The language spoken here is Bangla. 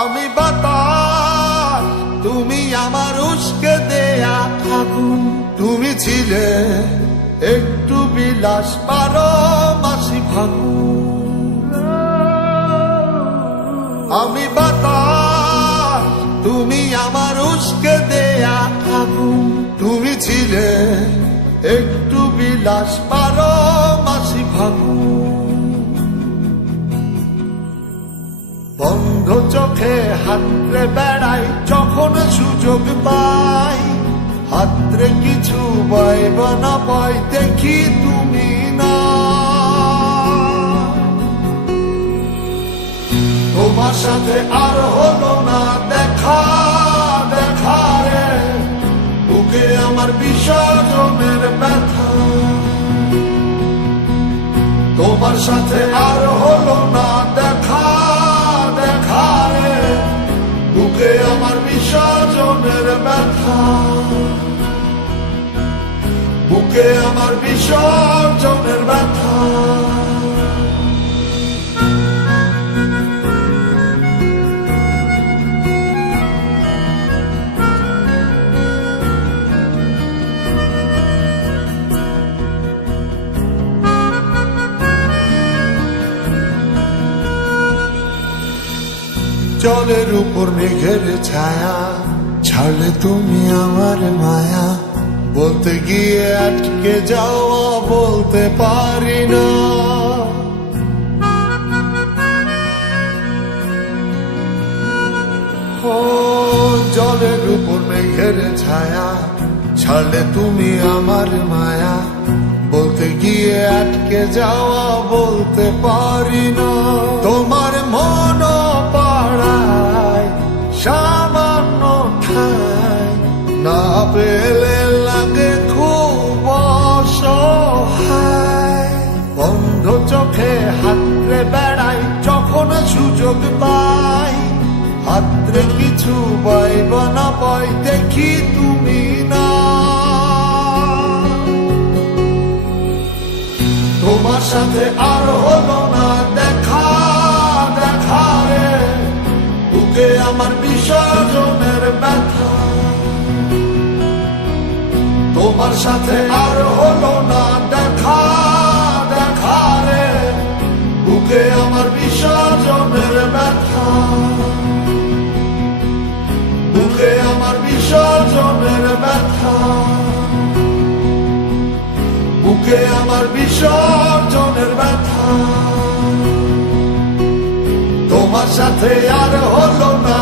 আমি বাতাস, তুমি আমার উস্কে দেয়া আগুন। তুমি ছিলে একটু বিলাস, 12 মাসি ফাগুন। আমি বাতাস, তুমি আমার উস্কে দেয়া আগুন। তুমি ছিলে একটু বিলাস, 12 মাসি ফাগুন। বন্ধ চোখে হাতরে বেড়াই যখন সুযোগ পাই, হাতরে কিছু পাইব না পাই দেখি তুমি না। তোমার সাথে আর হলো না দেখা, দেখা রে বুকে আমার বিসর্জনের ব্যথা। তোমার সাথে আর হলো না দেখা, দেখা রে বুকে আমার বিসর্জনের ব্যথা। বুকে আমার বিসর্জনের ব্যথা। জলের উপর মেঘের ছায়া, ছাড়লে তুমি আমার মায়া। বলতে গিয়ে আটকে যাওয়া বলতে পারি না। ও জলের উপর মেঘের ছায়া, ছাড়লে তুমি আমার মায়া। বলতে গিয়ে আটকে যাওয়া বলতে পারি না। তোমার মন পাড়ায় সামান্য ঠাই, না পেলে লাগে খুব অসহায়। বন্ধ চোখে হাতরে বেড়াই যখন সুযোগ পাই, হাতরে কিছু পাইব না পাই দেখি তুমি না। তোমার সাথে আর হলো না দেখা, দেখা রে বুকে আমার বিসর্জনের ব্যথা। তোমার সাথে আর হলো না দেখা, দেখা রে বুকে আমার বিসর্জনের ব্যথা। বুকে আমার বিসর্জনের ব্যথা। বুকে আমার বিসর্জনের ব্যথা। তোমার সাথে আর হলো না